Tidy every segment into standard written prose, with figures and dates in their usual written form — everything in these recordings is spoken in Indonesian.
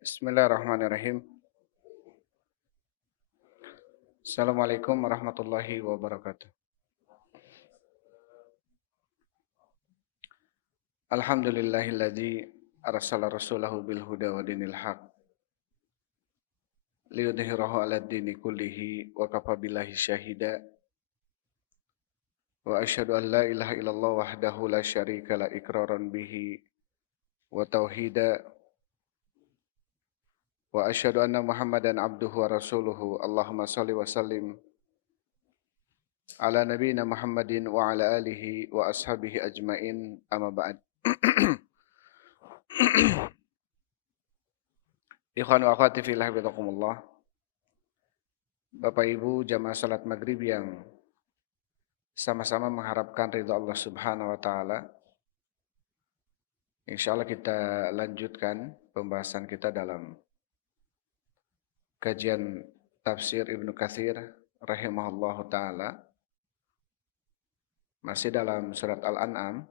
Bismillahirrahmanirrahim. Assalamualaikum warahmatullahi wabarakatuh. Alhamdulillahilladzi arsala rasulahu bil huda wa dinil haq liyudhhirahu 'alad dini kullihi wa kafa billahi syahida wa asyhadu an la ilaha illallah wahdahu la syarika la iqraran bihi wa tauhida wa asyhadu anna Muhammadan abduhu wa rasuluhu. Allahumma shalli wa sallim ala nabiyyina Muhammadin wa ala alihi wa ashabihi ajmain, amma ba'd. Ikhwan wa akhwati fillah, hafizakumullah. Bapak Ibu jamaah salat maghrib yang sama-sama mengharapkan ridha Allah Subhanahu wa taala. Insyaallah kita lanjutkan pembahasan kita dalam kajian tafsir Ibnu Katsir rahimahullahu taala. Masih dalam surat Al-An'am.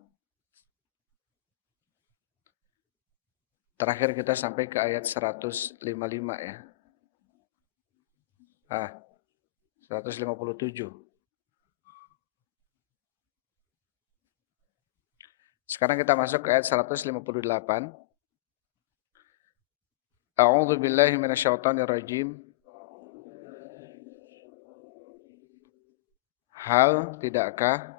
Terakhir kita sampai ke ayat 155 ya. 157. Sekarang kita masuk ke ayat 158. A'udzu billahi minasyaitonir rajim. Hal tidakkah?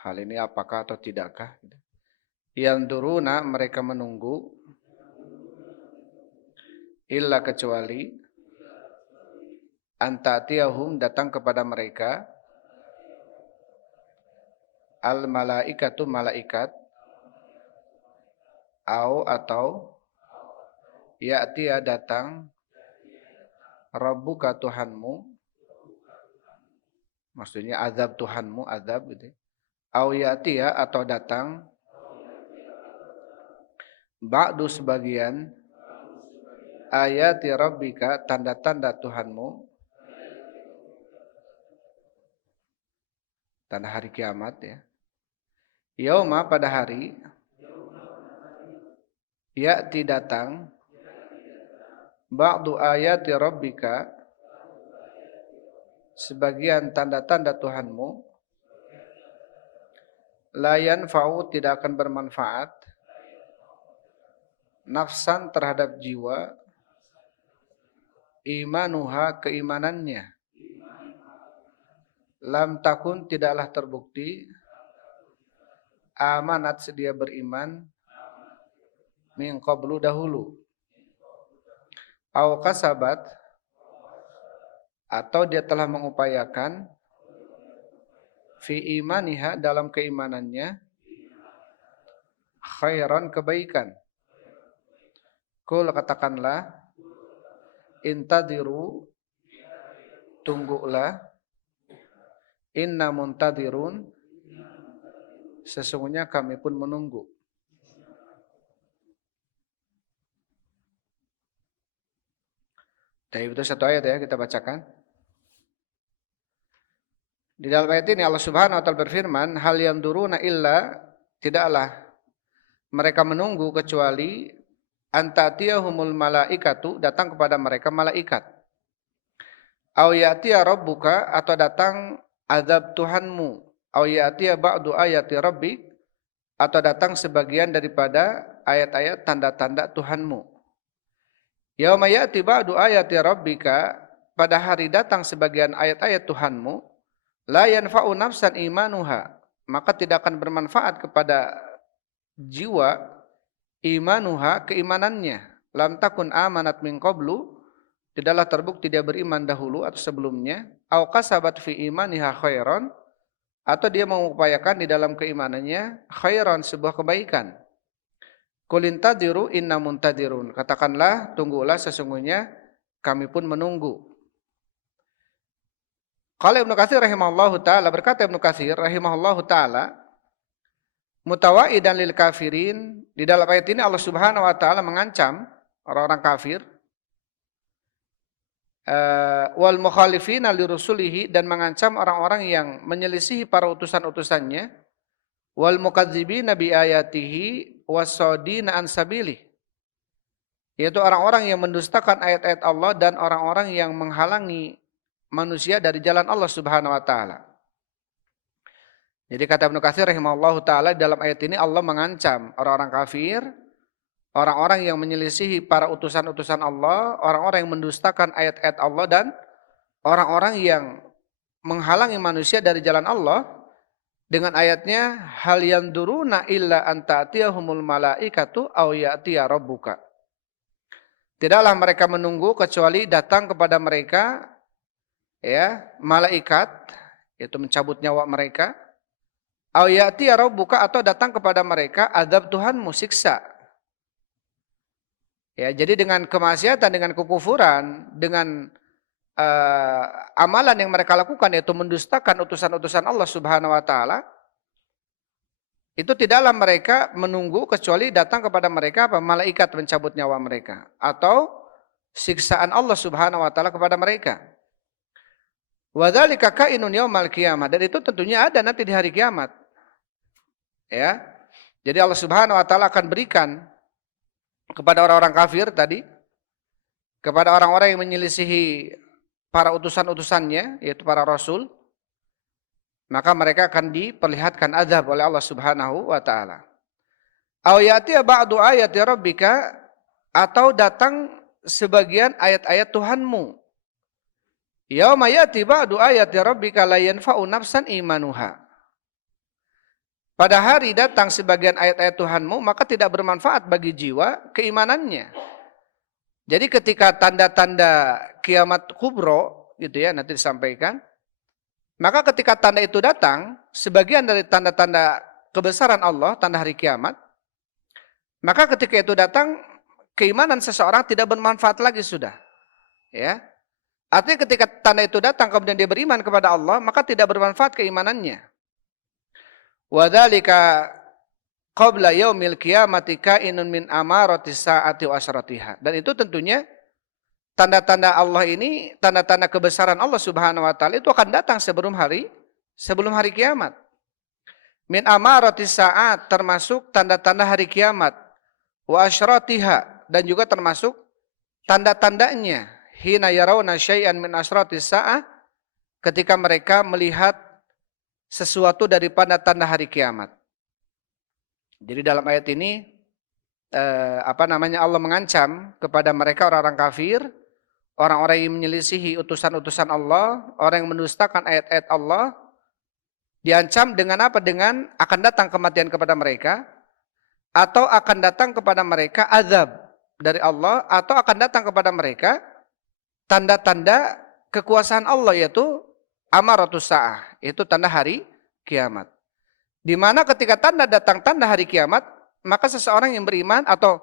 Hal ini apakah atau tidakkah? Yanzuruna, mereka menunggu, illa kecuali antatiyahum, datang kepada mereka, al malaikatu, malaikat, atau ya'tiya, datang, rabbuka, Tuhanmu, maksudnya azab Tuhanmu, azab gitu. Au ya'tiya, atau datang, ba'du, sebagian, ayati rabbika, tanda-tanda Tuhanmu, tanda hari kiamat ya. Yauma, pada hari, ya'ti, datang, ba'du ayati rabbika, sebagian tanda-tanda Tuhanmu, la yanfa'u, tidak akan bermanfaat, nafsan, terhadap jiwa, imanuha, keimanannya, lam takun, tidaklah terbukti, amanat, sedia beriman, min qablu, dahulu, au kasabat, atau dia telah mengupayakan, fi imaniha, dalam keimanannya, khairan, kebaikan. Qul, katakanlah, intadiru, tunggulah, inna muntadirun, sesungguhnya kami pun menunggu. Dan itu satu ayat ya, kita bacakan. Di dalam ayat ini Allah Subhanahu wa taala berfirman, hal yanzuruna illa, tidaklah mereka menunggu kecuali antatiyahumul malaikatu, datang kepada mereka malaikat. Au ya'tiya rabbuka, atau datang azab Tuhanmu. Au ya'tiya ba'du ayati rabbik, atau datang sebagian daripada ayat-ayat tanda-tanda Tuhanmu. Yauma ya'ti ba'du ayati rabbika, pada hari datang sebagian ayat-ayat Tuhanmu, la yanfa'u nafsan imanuha, maka tidak akan bermanfaat kepada jiwa, imanuha, keimanannya, lam takun amanat min qablu, tidaklah terbukti dia beriman dahulu atau sebelumnya, au kasabat fi imaniha khairan, atau dia mengupayakan di dalam keimanannya khairan, sebuah kebaikan. Qul intadiru inna muntadirun, katakanlah, tunggulah, sesungguhnya kami pun menunggu. Qala Ibnu Katsir rahimahullahu taala, berkata Ibnu Katsir rahimahullahu taala, mutawaidan lil kafirin, di dalam ayat ini Allah Subhanahu wa taala mengancam orang-orang kafir, wal mukhalifina lirusulihi, dan mengancam orang-orang yang menyelisihi para utusan-utusannya, wal mukadzibina bi ayatihi wasadina an sabilih, yaitu orang-orang yang mendustakan ayat-ayat Allah dan orang-orang yang menghalangi manusia dari jalan Allah Subhanahu wa taala. Jadi kata Ibnu Katsir rahimahullahu taala, dalam ayat ini Allah mengancam orang-orang kafir, orang-orang yang menyelisihi para utusan-utusan Allah, orang-orang yang mendustakan ayat-ayat Allah dan orang-orang yang menghalangi manusia dari jalan Allah dengan ayatnya hal yanduruna illa an ta'tiyahumul malaikatu aw ya'tiya rabbuka. Tidaklah mereka menunggu kecuali datang kepada mereka ya malaikat, yaitu mencabut nyawa mereka, aw ya'tiya rabbuka, atau datang kepada mereka azab Tuhanmu, siksa. Ya, jadi dengan kemaksiatan, dengan kekufuran, dengan amalan yang mereka lakukan yaitu mendustakan utusan-utusan Allah Subhanahu wa taala, itu tidaklah mereka menunggu kecuali datang kepada mereka malaikat mencabut nyawa mereka atau siksaan Allah Subhanahu wa taala kepada mereka. Wa dzalika kainun yaumal qiyamah, dan itu tentunya ada nanti di hari kiamat. Ya. Jadi Allah Subhanahu wa taala akan berikan kepada orang-orang kafir tadi, kepada orang-orang yang menyelisihi para utusan-utusannya, yaitu para rasul, maka mereka akan diperlihatkan azab oleh Allah Subhanahu wa taala. Aw ya'tiya ba'du ayati rabbika, atau datang sebagian ayat-ayat Tuhanmu. Yauma ya'ti ba'du ayati rabbika la yanfa'u nafsan imanuha. Pada hari datang sebagian ayat-ayat Tuhanmu, maka tidak bermanfaat bagi jiwa keimanannya. Jadi ketika tanda-tanda kiamat kubro gitu ya nanti disampaikan, maka ketika tanda itu datang, sebagian dari tanda-tanda kebesaran Allah, tanda hari kiamat, maka ketika itu datang, keimanan seseorang tidak bermanfaat lagi sudah. Ya. Artinya ketika tanda itu datang kemudian dia beriman kepada Allah, maka tidak bermanfaat keimanannya. Wa dzalika qabla yaumil qiyamati kainun min amarati saati wa asratiha. Dan itu tentunya tanda-tanda Allah ini, tanda-tanda kebesaran Allah Subhanahu wa taala itu akan datang sebelum hari kiamat. Min amarati saat, termasuk tanda-tanda hari kiamat. Wa asratiha, dan juga termasuk tanda-tandanya. Hina yarawna syai'an min asrati sa'ah, ketika mereka melihat sesuatu daripada tanda hari kiamat. Jadi dalam ayat ini Allah mengancam kepada mereka orang-orang kafir, orang-orang yang menyelisihi utusan-utusan Allah, orang yang mendustakan ayat-ayat Allah, diancam dengan apa? Dengan akan datang kematian kepada mereka, atau akan datang kepada mereka azab dari Allah, atau akan datang kepada mereka tanda-tanda kekuasaan Allah, yaitu amaratus sa'ah, itu tanda hari kiamat. Di mana ketika tanda datang, tanda hari kiamat, maka seseorang yang beriman atau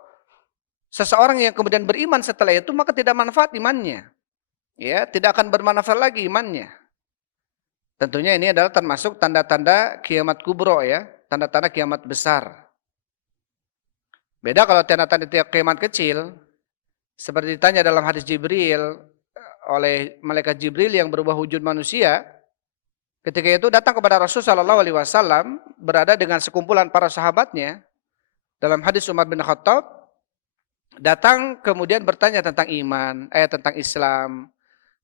seseorang yang kemudian beriman setelah itu, maka tidak manfaat imannya. Ya, tidak akan bermanfaat lagi imannya. Tentunya ini adalah termasuk tanda-tanda kiamat kubro ya, tanda-tanda kiamat besar. Beda kalau tanda-tanda kiamat kecil, seperti ditanya dalam hadis Jibril oleh malaikat Jibril yang berubah wujud manusia. Ketika itu datang kepada Rasulullah SAW berada dengan sekumpulan para sahabatnya. Dalam hadis Umar bin Khattab, datang kemudian bertanya tentang iman, tentang Islam,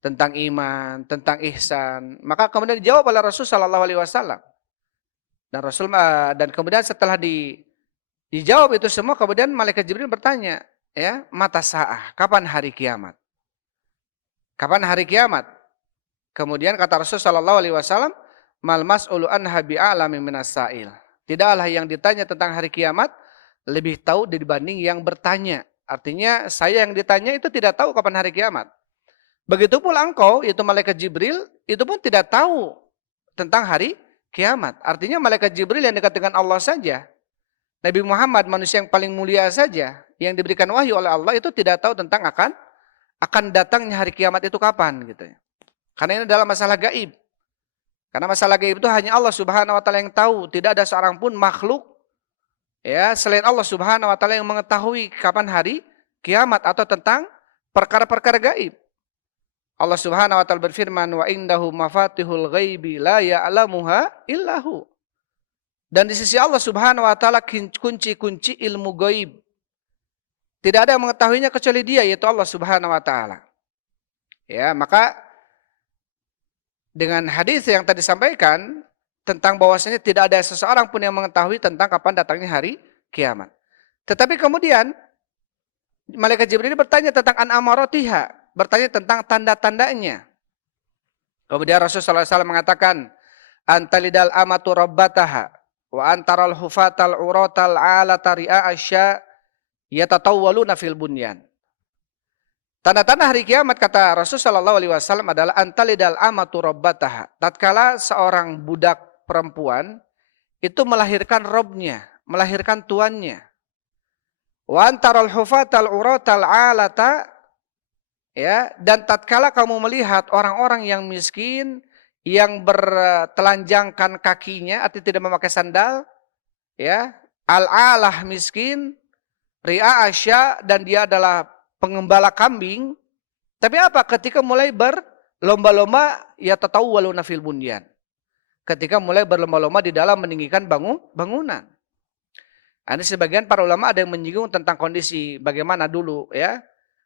tentang iman, tentang ihsan. Maka kemudian dijawab oleh Rasulullah SAW. Dan kemudian setelah dijawab itu semua, kemudian malaikat Jibril bertanya, ya, mata sa'ah, kapan hari kiamat? Kapan hari kiamat? Kemudian kata Rasulullah SAW, mal mas'ulu anha bi'alami minas sa'il. Tidaklah yang ditanya tentang hari kiamat lebih tahu dibanding yang bertanya. Artinya saya yang ditanya itu tidak tahu kapan hari kiamat. Begitu pula engkau, yaitu malaikat Jibril, itu pun tidak tahu tentang hari kiamat. Artinya malaikat Jibril yang dekat dengan Allah saja. Nabi Muhammad, manusia yang paling mulia saja, yang diberikan wahyu oleh Allah, itu tidak tahu tentang akan datangnya hari kiamat itu kapan gitu ya. Karena ini adalah masalah gaib. Karena masalah gaib itu hanya Allah Subhanahu wa taala yang tahu, tidak ada seorang pun makhluk ya selain Allah Subhanahu wa taala yang mengetahui kapan hari kiamat atau tentang perkara-perkara gaib. Allah Subhanahu wa taala berfirman, wa indahu mafatihul ghaibi la ya'lamuha illahu. Dan di sisi Allah Subhanahu wa taala kunci-kunci ilmu gaib Tidak ada yang mengetahuinya kecuali Dia, yaitu Allah Subhanahu wa taala. Ya, maka dengan hadis yang tadi disampaikan tentang bahwasanya tidak ada seseorang pun yang mengetahui tentang kapan datangnya hari kiamat. Tetapi kemudian malaikat Jibril bertanya tentang an-amaratiha, bertanya tentang tanda-tandanya. Kemudian Rasulullah SAW mengatakan, antalidal amatu rabbataha wa antaral hufatal uratal alata ri'a asya yatatawwaluna fil bunyan. Tanda-tanda hari kiamat kata Rasulullah SAW adalah antalidal amatu rabbataha. Tatkala seorang budak perempuan itu melahirkan robnya, melahirkan tuannya. Wa antaral hufatal uratal alata, ya, dan tatkala kamu melihat orang-orang yang miskin yang bertelanjangkan kakinya atau tidak memakai sandal, ya, al-alah miskin, ri'a asya, dan dia adalah pengembala kambing. Tapi apa? Ketika mulai berlomba-lomba ya tatawwaluna fil bunyan. Ketika mulai berlomba-lomba di dalam meninggikan bangunan. Ini sebagian para ulama ada yang menyinggung tentang kondisi bagaimana dulu, ya,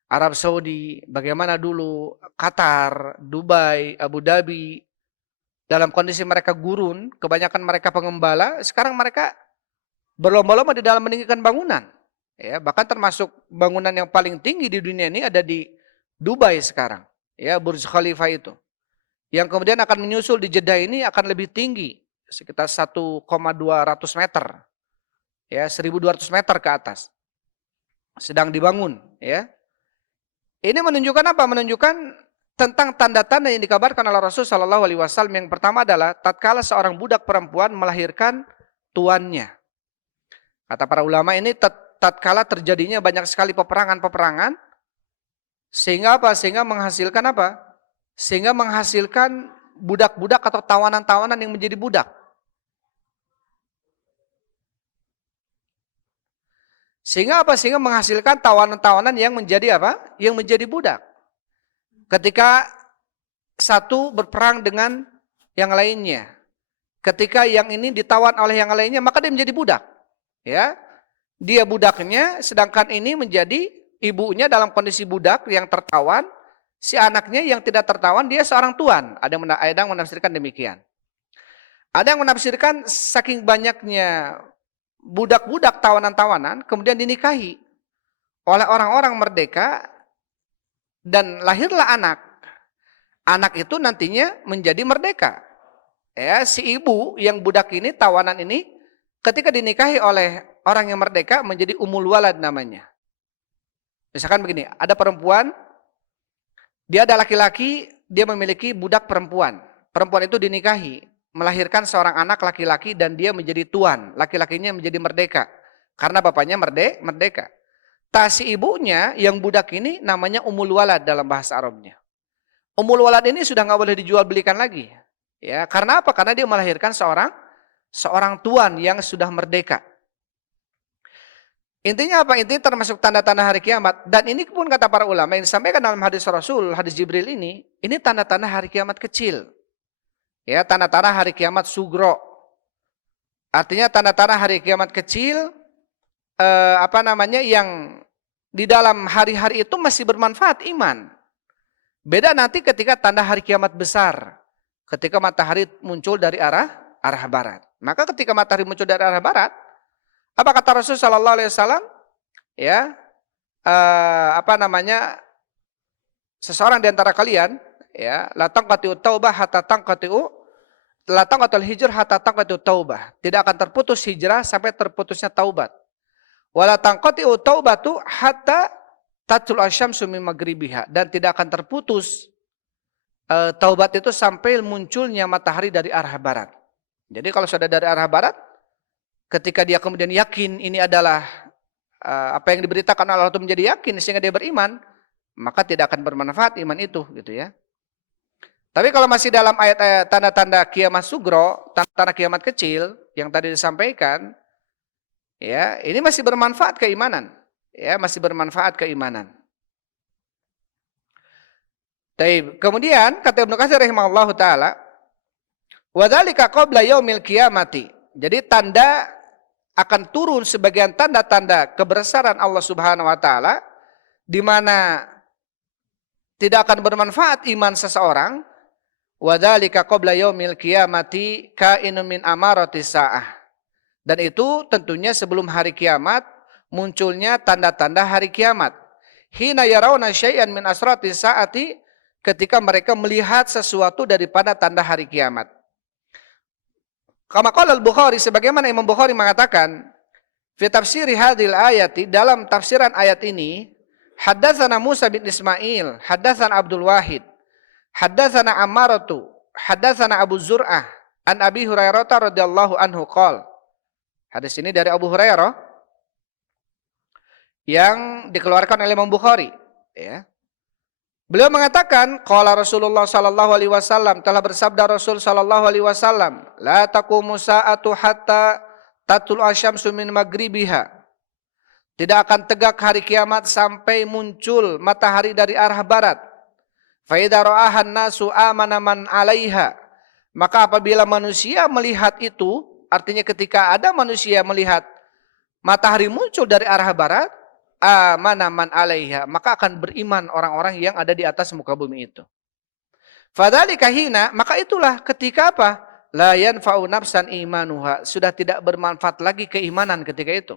Arab Saudi, bagaimana dulu Qatar, Dubai, Abu Dhabi, dalam kondisi mereka gurun, kebanyakan mereka pengembala, sekarang mereka berlomba-lomba di dalam meninggikan bangunan. Ya, bahkan termasuk bangunan yang paling tinggi di dunia ini ada di Dubai sekarang, ya, Burj Khalifa itu. Yang kemudian akan menyusul di Jeddah ini akan lebih tinggi, sekitar 1,2 meter. Ya, 1.200 meter ke atas. Sedang dibangun, ya. Ini menunjukkan apa? Menunjukkan tentang tanda-tanda yang dikabarkan oleh Rasul sallallahu alaihi wasallam. Yang pertama adalah tatkala seorang budak perempuan melahirkan tuannya. Kata para ulama ini tatkala terjadinya banyak sekali peperangan-peperangan, sehingga apa? Sehingga menghasilkan apa? Sehingga menghasilkan budak-budak atau tawanan-tawanan yang menjadi budak. Sehingga apa? Sehingga menghasilkan tawanan-tawanan yang menjadi apa? Yang menjadi budak. Ketika satu berperang dengan yang lainnya. Ketika yang ini ditawan oleh yang lainnya, maka dia menjadi budak. Ya. Dia budaknya, sedangkan ini menjadi ibunya dalam kondisi budak yang tertawan. Si anaknya yang tidak tertawan, dia seorang tuan. Ada yang menafsirkan demikian. Ada yang menafsirkan saking banyaknya budak-budak tawanan-tawanan kemudian dinikahi oleh orang-orang merdeka dan lahirlah anak. Anak itu nantinya menjadi merdeka. Ya, si ibu yang budak ini, tawanan ini, ketika dinikahi oleh orang yang merdeka menjadi umul walad namanya. Misalkan begini, ada perempuan, dia ada laki-laki, dia memiliki budak perempuan. Perempuan itu dinikahi, melahirkan seorang anak laki-laki dan dia menjadi tuan. Laki-lakinya menjadi merdeka. Karena bapaknya merdeka. Si ibunya yang budak ini namanya umul walad dalam bahasa Arabnya. Umul walad ini sudah nggak boleh dijual belikan lagi. Ya, karena apa? Karena dia melahirkan seorang tuan yang sudah merdeka. Intinya apa? Intinya termasuk tanda-tanda hari kiamat. Dan ini pun kata para ulama yang disampaikan dalam hadis Rasul, hadis Jibril ini tanda-tanda hari kiamat kecil. Ya, tanda-tanda hari kiamat sugro. Artinya tanda-tanda hari kiamat kecil, yang di dalam hari-hari itu masih bermanfaat iman. Beda nanti ketika tanda hari kiamat besar. Ketika matahari muncul dari arah barat. Maka ketika matahari muncul dari arah barat, apa kata Rasul sallallahu alaihi wasallam? Ya, seseorang di antara kalian, ya, la tanqati'ut taubah hatta tanqati'u la tanqatul hijrah hatta tanqati'ut taubah. Tidak akan terputus hijrah sampai terputusnya taubat. Wala tanqati'ut taubatu hatta tatul asyamsu min maghribiha, dan tidak akan terputus taubat itu sampai munculnya matahari dari arah barat. Jadi kalau sudah dari arah barat, ketika dia kemudian yakin ini adalah apa yang diberitakan Allah itu menjadi yakin sehingga dia beriman, maka tidak akan bermanfaat iman itu, gitu ya. Tapi kalau masih dalam ayat-ayat tanda-tanda kiamat sugro, tanda-tanda kiamat kecil yang tadi disampaikan, ya, ini masih bermanfaat keimanan, ya, masih bermanfaat keimanan. Kemudian kata Ibnu Katsir rahimahullahu taala, wa dzalika qabla yaumil qiyamati. Jadi tanda akan turun sebagian tanda-tanda kebesaran Allah Subhanahu wa taala di mana tidak akan bermanfaat iman seseorang. Wa dzalika qabla yaumil qiyamati kainun min amaratis saah. Dan itu tentunya sebelum hari kiamat munculnya tanda-tanda hari kiamat. Hina yarawna syai'an min asratis saati, ketika mereka melihat sesuatu daripada tanda hari kiamat. Kama qala al-Bukhari, sebagaimana Imam Bukhari mengatakan, fi tafsiri hadhil ayati, dalam tafsiran ayat ini, haddatsana Musa bin Ismail, haddatsana Abdul Wahid, haddatsana Ammaratu, haddatsana Abu Zur'ah, an Abi Hurairah radhiyallahu anhu qala. Hadis ini dari Abu Hurairah yang dikeluarkan oleh Imam Bukhari, ya. Beliau mengatakan, qala Rasulullah sallallahu alaihi wasallam, telah bersabda Rasul sallallahu alaihi wasallam, la taqumu sa'atu hatta tatul asyamsu min maghribiha. Tidak akan tegak hari kiamat sampai muncul matahari dari arah barat. Fa idza ra'ahan nasu amana man 'alaiha. Maka apabila manusia melihat itu, artinya ketika ada manusia melihat matahari muncul dari arah barat, amana man 'alaiha, maka akan beriman orang-orang yang ada di atas muka bumi itu. Fadzalika hina, maka itulah ketika apa? La yanfa'u nafsan imanuha, sudah tidak bermanfaat lagi keimanan ketika itu.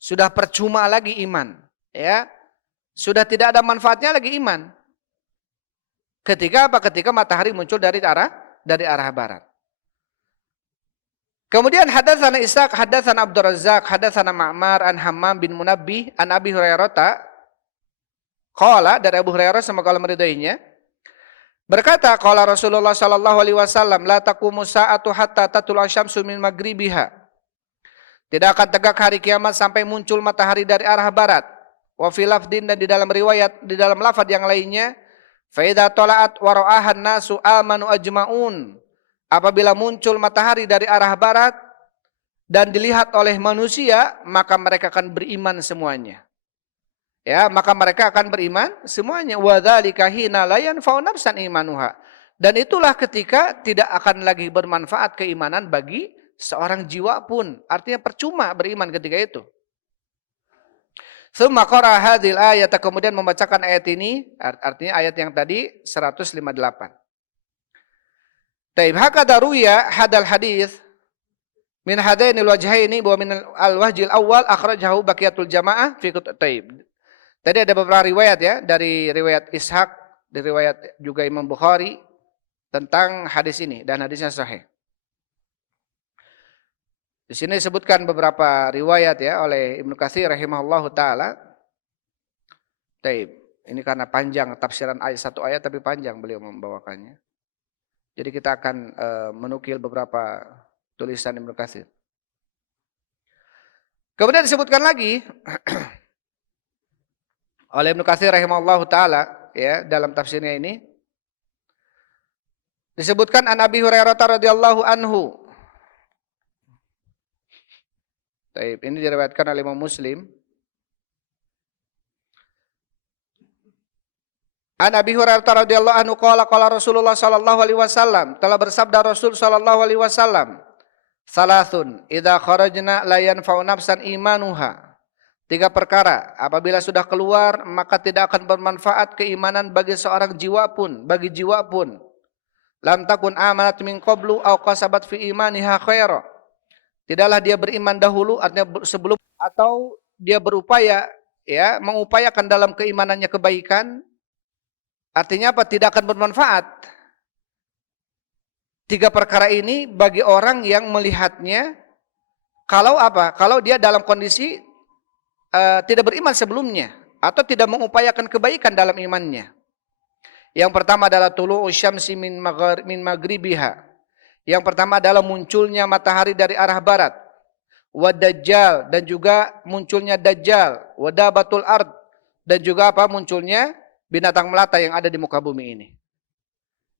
Sudah percuma lagi iman, ya. Sudah tidak ada manfaatnya lagi iman. Ketika apa? Ketika matahari muncul dari arah barat. Kemudian hadatsana Ishaq, hadatsana Abdur Razzaq, hadatsana Ma'mar an Hammam bin Munabbih an Abi Hurairah qala, dari Abu Hurairah semoga Allah meridainya, berkata qala Rasulullah sallallahu alaihi wasallam, la taqumu sa'atu hatta tatul asyamsu min maghribiha. Tidak akan tegak hari kiamat sampai muncul matahari dari arah barat. Wa fi lafdin, dan di dalam riwayat, di dalam lafaz yang lainnya, fa idza tala'at wa ra'ahan nasu amanu ajmaun. Apabila muncul matahari dari arah barat dan dilihat oleh manusia, maka mereka akan beriman semuanya. Ya, maka mereka akan beriman semuanya. Wa dzalika hina la yanfa'u nafsan imanuha. Dan itulah ketika tidak akan lagi bermanfaat keimanan bagi seorang jiwa pun. Artinya percuma beriman ketika itu. Tsumma qara hadhil ayat, kemudian membacakan ayat ini, artinya ayat yang tadi 158. Taib hakada ruya hadal hadis min hadainil wajhaini wa min al-wajhil awal akhrajahu baqiyatul jamaah fi taib. Tadi ada beberapa riwayat, ya, dari riwayat Ishaq, dari riwayat juga Imam Bukhari tentang hadis ini, dan hadisnya sahih. Di sini disebutkan beberapa riwayat, ya, oleh Ibnu Katsir rahimahullahu taala. Taib. Ini karena panjang tafsiran ayat, satu ayat tapi panjang beliau membawakannya. Jadi kita akan menukil beberapa tulisan Ibnu Katsir. Kemudian disebutkan lagi oleh Ibnu Katsir rahimahullahu taala, ya, dalam tafsirnya ini disebutkan an Abi Hurairah radhiyallahu anhu. Taib, ini diriwayatkan oleh Imam Muslim. An Abi Hurairah radhiyallahu anhu qala qala Rasulullah sallallahu alaihi wasallam, telah bersabda Rasul sallallahu alaihi wasallam, salasun idza kharajna la yanfa'u nafsan imanuha. 3 perkara apabila sudah keluar maka tidak akan bermanfaat keimanan bagi seorang jiwa pun, bagi jiwa pun. Lam takun amanat min qablu aw qasabat fi imaniha khaira. Tidaklah dia beriman dahulu, artinya sebelum, atau dia berupaya, ya, mengupayakan dalam keimanannya kebaikan. Artinya apa? Tidak akan bermanfaat. 3 perkara ini bagi orang yang melihatnya, kalau apa? Kalau dia dalam kondisi tidak beriman sebelumnya, atau tidak mengupayakan kebaikan dalam imannya. Yang pertama adalah tulu'u syamsi min maghribiha. Yang pertama adalah munculnya matahari dari arah barat. Wa dajjal, dan juga munculnya dajjal. Wa dabatul ard, dan juga apa? Munculnya binatang melata yang ada di muka bumi ini.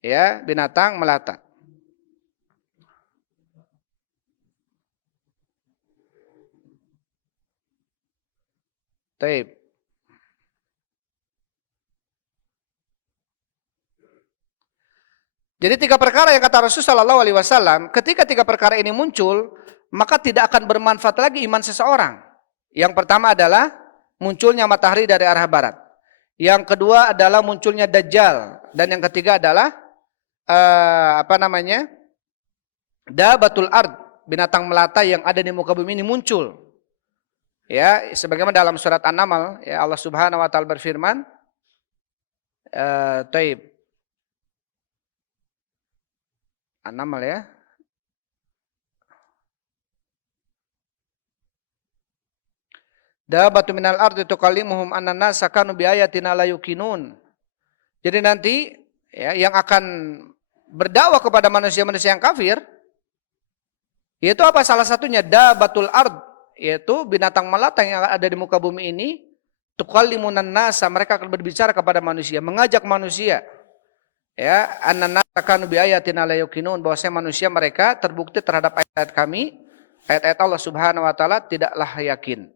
Ya, binatang melata. Taib. Jadi 3 perkara yang kata Rasulullah sallallahu alaihi wasallam, ketika 3 perkara ini muncul, maka tidak akan bermanfaat lagi iman seseorang. Yang pertama adalah munculnya matahari dari arah barat. Yang kedua adalah munculnya Dajjal. Dan yang ketiga adalah Dabatul ard, binatang melata yang ada di muka bumi ini muncul. Ya, sebagaimana dalam surat An-Naml, ya, Allah Subhanahu wa taala berfirman, Taib. An-Naml ya. Dabatu minal ardi tukallimuhum anna nasa kanu bi ayatina la yuqinun. Jadi nanti ya, yang akan berdakwah kepada manusia-manusia yang kafir, yaitu apa? Salah satunya dabatul ard, yaitu binatang melata yang ada di muka bumi ini, tukallimunan nasa, mereka akan berbicara kepada manusia, mengajak manusia. Ya, anna nasa kanu bi ayatina la yuqinun, bahwasanya manusia mereka terbukti terhadap ayat-ayat kami, ayat-ayat Allah Subhanahu wa taala tidaklah yakin.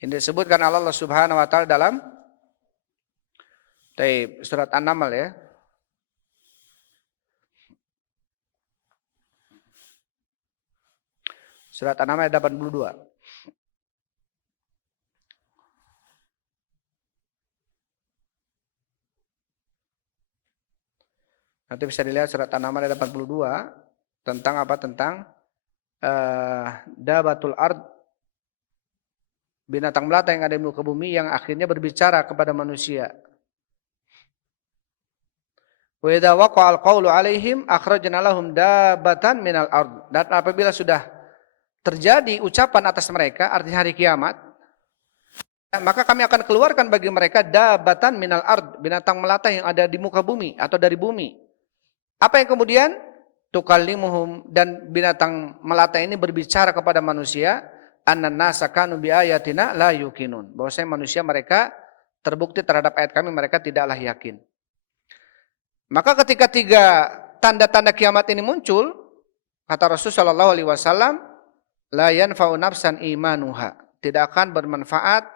Ini disebutkan Allah Subhanahu wa taala dalam surat An-Naml ya. Surat An-Naml ayat 82. Nanti bisa dilihat surat An-Naml ayat 82 tentang apa? Tentang dabatul ard, binatang melata yang ada di muka bumi yang akhirnya berbicara kepada manusia. Wa idza waqa'al qawlu 'alaihim akhrajna lahum dabbatan minal ard. Dan apabila sudah terjadi ucapan atas mereka, artinya hari kiamat, maka kami akan keluarkan bagi mereka dabbatan minal ard, binatang melata yang ada di muka bumi atau dari bumi. Apa yang kemudian tukallimuhum, dan binatang melata ini berbicara kepada manusia, annan nasa kanu bi ayatina la yuqinun, bahwasanya manusia mereka terbukti terhadap ayat kami mereka tidaklah yakin. Maka ketika tiga tanda-tanda kiamat ini muncul, kata Rasulullah sallallahu alaihi wasallam, la yanfa'u nafsan imanuha, tidak akan bermanfaat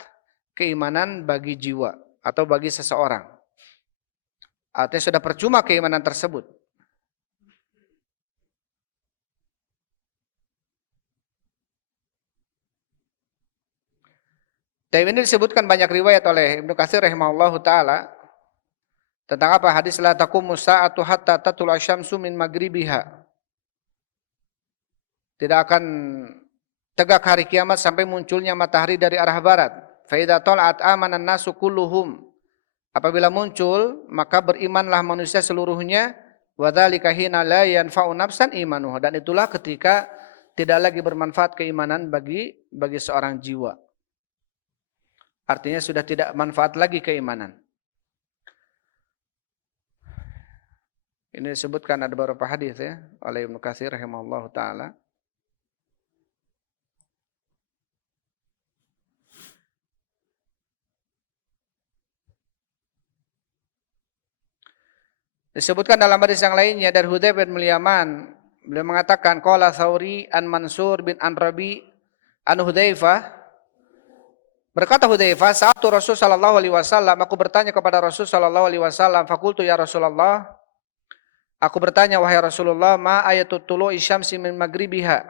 keimanan bagi jiwa atau bagi seseorang. Artinya sudah percuma keimanan tersebut. Dan ini disebutkan banyak riwayat oleh Ibnu Katsir rahimahullahu taala tentang apa? Hadis la taqumu sa'atu hatta tatlu asyamsu min maghribiha. Tidak akan tegak hari kiamat sampai munculnya matahari dari arah barat. Fa idza tala'at amana an-nasu kulluhum. Apabila muncul, maka berimanlah manusia seluruhnya. Wa dzalika hina la yanfa'u nafsan imanuha, dan itulah ketika tidak lagi bermanfaat keimanan bagi seorang jiwa. Artinya sudah tidak manfaat lagi keimanan. Ini disebutkan ada beberapa hadis ya oleh Ibnu Katsir rahimahullahu taala. Disebutkan dalam hadis yang lainnya dari Hudzaifah bin Yaman, beliau mengatakan qala Tsauri an Mansur bin An-Rabi an Hudzaifah. Berkata Hudzaifah, sa'atu Rasul sallallahu alaihi wasallam, aku bertanya kepada Rasul sallallahu alaihi wasallam, faqultu ya Rasulullah, aku bertanya wahai Rasulullah, ma ayatut tulu'i syamsi min maghribiha.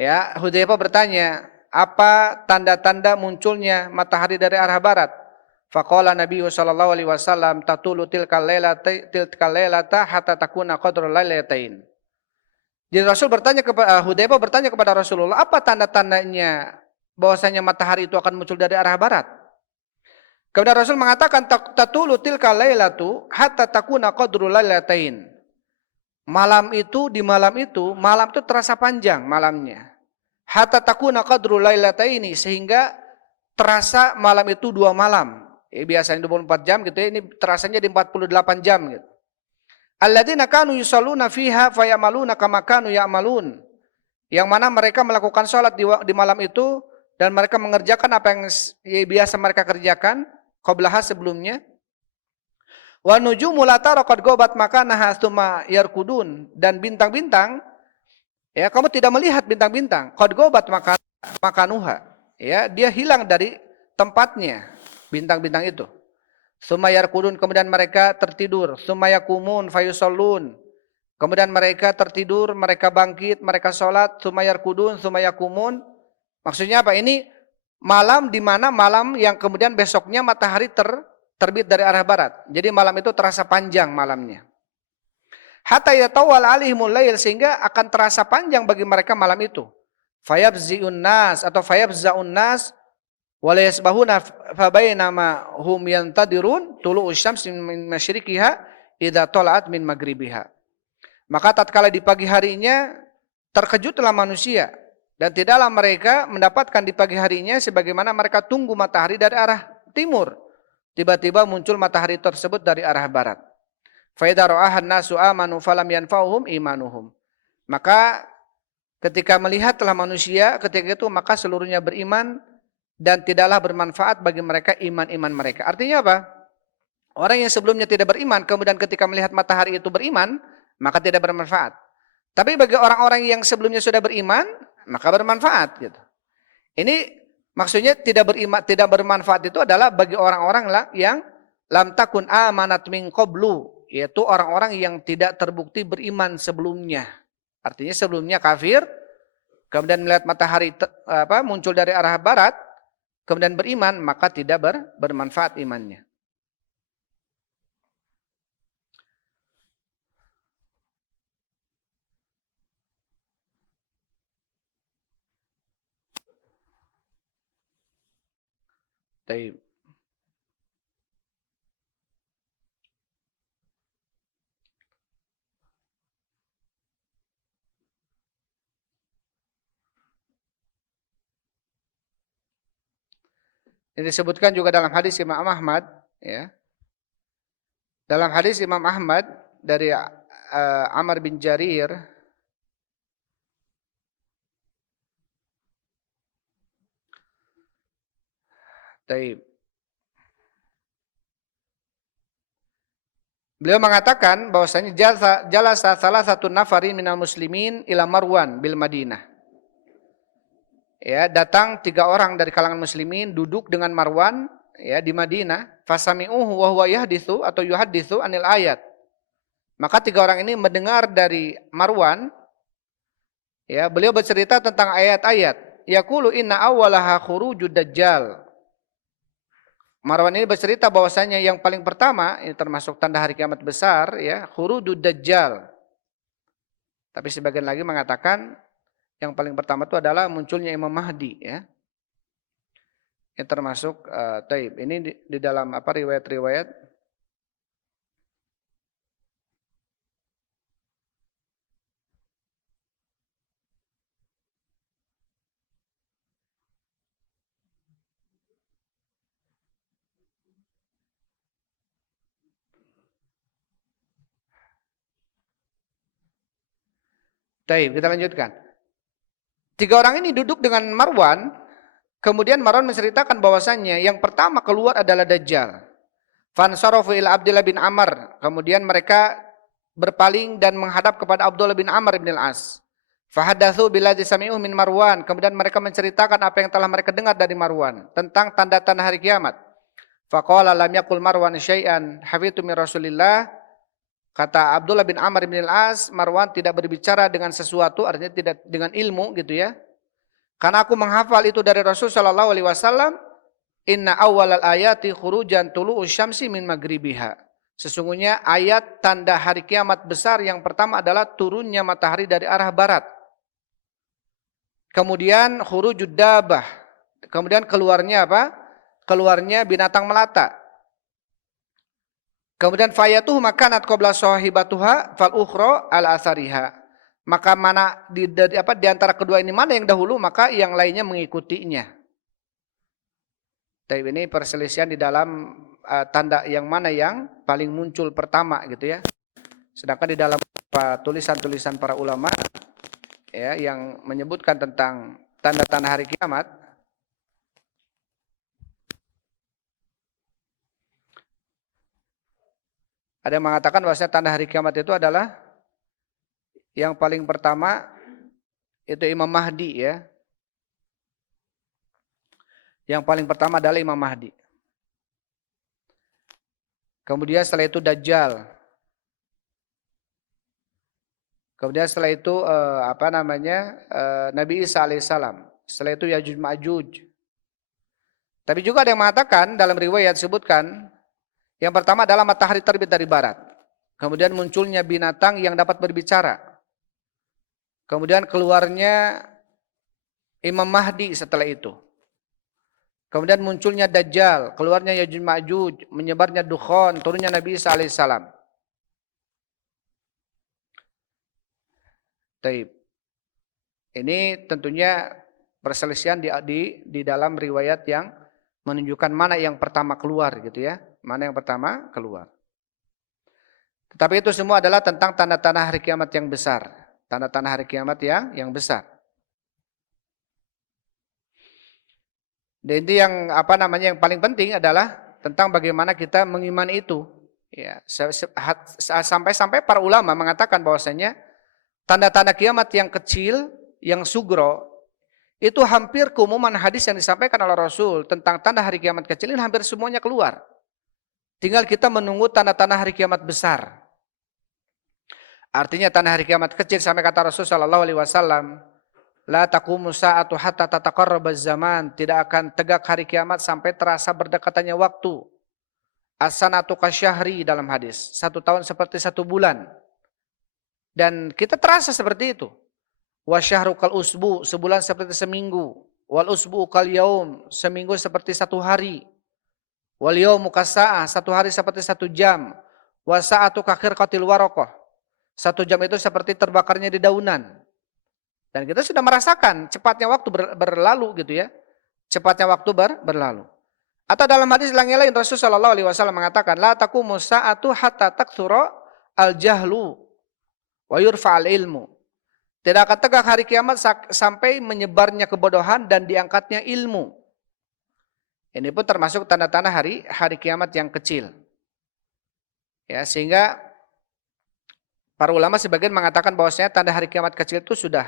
Ya, Hudzaifah bertanya, apa tanda-tanda munculnya matahari dari arah barat? Faqala Nabi sallallahu alaihi wasallam, tatulu tilkal lailata hatta takuna qadra lailatain. Jadi Rasul bertanya kepada Hudzaifah bertanya kepada Rasulullah, apa tanda-tandanya bahwasanya matahari itu akan muncul dari arah barat? Kemudian Rasul mengatakan tatulu tilka lailatu hatta takuna qadru lailatain. Malam itu terasa panjang malamnya. Hatta takuna qadru lailataini, sehingga terasa malam itu 2 malam. Biasanya 24 jam gitu ya, ini terasanya di 48 jam gitu. Alladzina kanu yusalluna fiha fayamaluna kama kanu ya'malun. Yang mana mereka melakukan salat di malam itu dan mereka mengerjakan apa yang biasa mereka kerjakan qablaha sebelumnya. Wa nujumu la tara qad ghabat makanaha tsumma yarkudun, dan bintang-bintang ya kamu tidak melihat bintang-bintang qad ghabat makanuha, ya dia hilang dari tempatnya bintang-bintang itu. Tsumma yarkudun, kemudian mereka tertidur. Tsumma yaqumun fayusallun, Kemudian mereka tertidur, mereka bangkit, mereka sholat, sumayar kudun, sumayakumun. Maksudnya apa? Ini malam di mana malam yang kemudian besoknya matahari terbit dari arah barat. Jadi malam itu terasa panjang malamnya. Hatta yatawal alihimul lail, sehingga akan terasa panjang bagi mereka malam itu. Fayabzi'un nas atau fayabza'un nas wala yasbahuna fabainama hum yantadirun tulu'us syamsi min masyriqiha idza tala'at min maghribiha. Maka tatkala di pagi harinya terkejutlah manusia dan tidaklah mereka mendapatkan di pagi harinya sebagaimana mereka tunggu matahari dari arah timur. Tiba-tiba muncul matahari tersebut dari arah barat. Fa idza ra'ahan nasu amanu falam yanfa'uhum imanuhum. Maka ketika melihatlah manusia ketika itu maka seluruhnya beriman dan tidaklah bermanfaat bagi mereka iman-iman mereka. Artinya apa? Orang yang sebelumnya tidak beriman kemudian ketika melihat matahari itu beriman, maka tidak bermanfaat. Tapi bagi orang-orang yang sebelumnya sudah beriman, maka bermanfaat gitu. Ini maksudnya tidak beriman, tidak bermanfaat itu adalah bagi orang-orang yang lam takun amanat min qablu, yaitu orang-orang yang tidak terbukti beriman sebelumnya. Artinya sebelumnya kafir, kemudian melihat matahari muncul dari arah barat, kemudian beriman, maka tidak bermanfaat imannya. Taib. Ini disebutkan juga dalam hadis Imam Ahmad, ya. Dalam hadis Imam Ahmad dari Amr bin Jarir, taib. Beliau mengatakan bahwasanya jalasa salah satu nafarin minal muslimin ila Marwan bil Madinah. Ya, datang 3 orang dari kalangan muslimin duduk dengan Marwan ya di Madinah, fasami'uhu wa huwa yahditsu atau yuhadditsu anil ayat. Maka 3 orang ini mendengar dari Marwan, ya, beliau bercerita tentang ayat-ayat. Yaqulu inna awwalaha khurujud dajjal. Marwan ini bercerita bahwasanya yang paling pertama, ini termasuk tanda hari kiamat besar, ya, khurujud dajjal. Tapi sebagian lagi mengatakan yang paling pertama itu adalah munculnya Imam Mahdi, ya. Ini termasuk taib. Ini di dalam riwayat-riwayat. Taib, kita lanjutkan. 3 orang ini duduk dengan Marwan, kemudian Marwan menceritakan bahwasannya yang pertama keluar adalah Dajjal. Fansarafu ila Abdullah bin Amr, kemudian mereka berpaling dan menghadap kepada Abdullah bin Amr bin Al-As. Fahadatsu billadzi sami'u min Marwan, kemudian mereka menceritakan apa yang telah mereka dengar dari Marwan tentang tanda-tanda hari kiamat. Faqala lam yaqul Marwan syai'an hafidtu min Rasulillah. Kata Abdullah bin Amr bin Al-As, Marwan tidak berbicara dengan sesuatu, artinya tidak dengan ilmu gitu ya. Karena aku menghafal itu dari Rasul sallallahu alaihi wasallam, inna awwalal ayati khurujan tulu'us syamsi min maghribiha. Sesungguhnya ayat tanda hari kiamat besar yang pertama adalah turunnya matahari dari arah barat. Kemudian khurujud dabah. Kemudian keluarnya apa? Keluarnya binatang melata. Kemudian fayatuh makanat qabla sahibatuha fal ukhra al asariha. Maka mana di antara kedua ini mana yang dahulu, maka yang lainnya mengikutinya. Tapi ini perselisihan di dalam tanda yang mana yang paling muncul pertama gitu ya. Sedangkan di dalam tulisan-tulisan para ulama ya yang menyebutkan tentang tanda-tanda hari kiamat, ada yang mengatakan bahwasanya tanda hari kiamat itu adalah yang paling pertama itu Imam Mahdi ya. Yang paling pertama adalah Imam Mahdi. Kemudian setelah itu Dajjal. Kemudian setelah itu Nabi Isa alaihissalam. Setelah itu Yajuj Ma'juj. Tapi juga ada yang mengatakan dalam riwayat disebutkan yang pertama adalah matahari terbit dari barat. Kemudian munculnya binatang yang dapat berbicara. Kemudian keluarnya Imam Mahdi setelah itu. Kemudian munculnya Dajjal, keluarnya Yajuj Ma'juj, menyebarnya dukhan, turunnya Nabi Isa alaihissalam. Taib. Ini tentunya perselisihan di dalam riwayat yang menunjukkan mana yang pertama keluar gitu ya. Mana yang pertama keluar. Tetapi itu semua adalah tentang tanda-tanda hari kiamat yang besar. Tanda-tanda hari kiamat yang besar. Dan itu yang yang paling penting adalah tentang bagaimana kita mengimani itu. Ya, sampai para ulama mengatakan bahwasanya tanda-tanda kiamat yang kecil, yang sugro, itu hampir keumuman hadis yang disampaikan oleh Rasul tentang tanda hari kiamat kecil ini hampir semuanya keluar. Tinggal kita menunggu tanda-tanda hari kiamat besar. Artinya tanda hari kiamat kecil sampai kata Rasul sallallahu alaihi wasallam, la taqumu sa'atu hatta tataqarrabaz zaman, tidak akan tegak hari kiamat sampai terasa berdekatannya waktu. As-sanatu kasyahri dalam hadis, 1 tahun seperti 1 bulan. Dan kita terasa seperti itu. Wa syahru kal usbu, sebulan seperti seminggu. Wal usbu kal yaum, seminggu seperti 1 hari. Wal yaumu kasa'ah, 1 hari seperti 1 jam. Wa sa'atu kakhirqatil waraqah, 1 jam itu seperti terbakarnya dedaunan. Dan kita sudah merasakan cepatnya waktu berlalu gitu ya. Cepatnya waktu berlalu. Atau dalam hadis yang lain Rasulullah sallallahu alaihi wasallam mengatakan, la taqumu sa'atu hatta taktsura al-jahlu wa yurfa'al ilmu. Tidak akan tegak hari kiamat sampai menyebarnya kebodohan dan diangkatnya ilmu. Ini pun termasuk tanda-tanda hari kiamat yang kecil. Ya, sehingga para ulama sebagian mengatakan bahwasanya tanda hari kiamat kecil itu sudah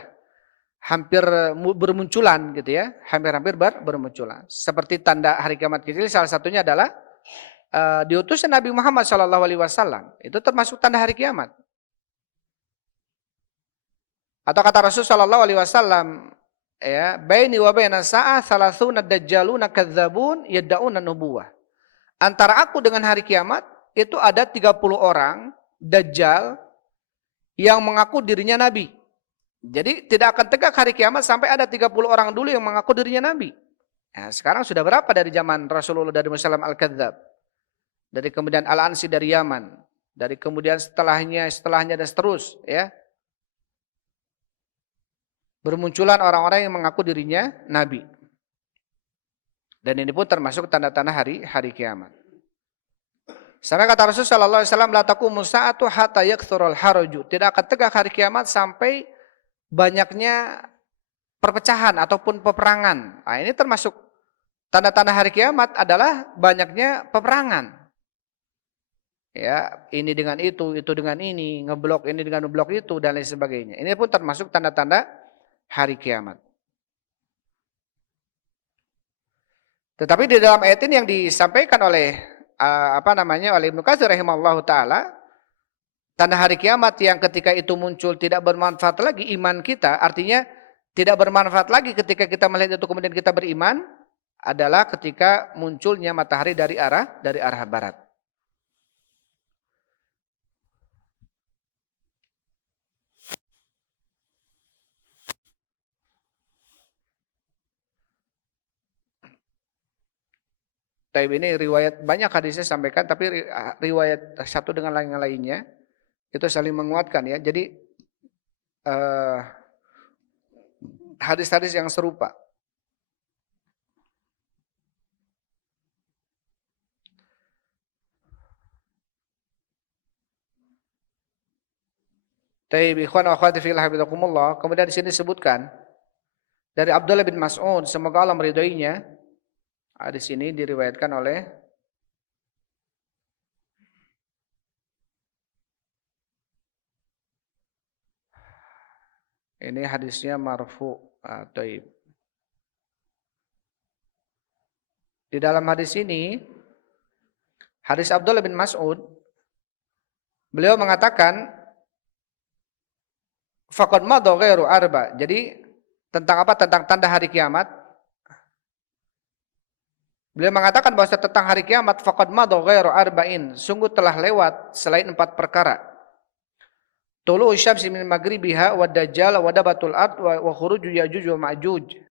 hampir bermunculan gitu ya, hampir-hampir bermunculan. Seperti tanda hari kiamat kecil salah satunya adalah diutusnya Nabi Muhammad SAW. Itu termasuk tanda hari kiamat. Atau kata Rasul sallallahu alaihi wasallam, ya, baini wa baina sa'ah thalathuna dajjaluna kadzabun yad'una nubuwah. Antara aku dengan hari kiamat itu ada 30 orang dajjal yang mengaku dirinya nabi. Jadi tidak akan tegak hari kiamat sampai ada 30 orang dulu yang mengaku dirinya nabi. Nah, sekarang sudah berapa dari zaman Rasulullah dari Musallam al-Kadzab. Dari kemudian Al-Ansi dari Yaman, dari kemudian setelahnya dan seterus ya. Bermunculan orang-orang yang mengaku dirinya nabi. Dan ini pun termasuk tanda-tanda hari kiamat. Sampai kata Rasul sallallahu alaihi wasallam, la taqumu sa'atu hatta yakthurul haraju. Tidak akan tegak hari kiamat sampai banyaknya perpecahan ataupun peperangan. Nah, ini termasuk tanda-tanda hari kiamat adalah banyaknya peperangan. Ya, ini dengan itu dengan ini, ngeblok ini dengan ngeblok itu dan lain sebagainya. Ini pun termasuk tanda-tanda hari kiamat. Tetapi di dalam ayat ini yang disampaikan oleh oleh Ibnu Katsir rahimahullahu taala, tanda hari kiamat yang ketika itu muncul tidak bermanfaat lagi iman kita, artinya tidak bermanfaat lagi ketika kita melihat itu kemudian kita beriman, adalah ketika munculnya matahari dari arah barat. Tapi ini riwayat banyak hadisnya sampaikan, tapi riwayat satu dengan lainnya itu saling menguatkan ya. Jadi hadis-hadis yang serupa. Taib ikhwan wa akhwati fillah hafizakumullah. Kemudian di sini disebutkan dari Abdullah bin Mas'ud, semoga Allah meridhoinya. Di sini diriwayatkan oleh ini hadisnya marfu. Taib. Di dalam hadis ini, hadis Abdullah bin Mas'ud, beliau mengatakan faqad madha ghairu arba. Jadi tentang apa? Tentang tanda hari kiamat. Beliau mengatakan bahwa tentang hari kiamat faqad madha ghairu arba'in, sungguh telah lewat selain 4 perkara. Tulu'u syamsi min maghribiha wa dajjal wa dabatul ard wa khuruju yajuj wa ma'juj.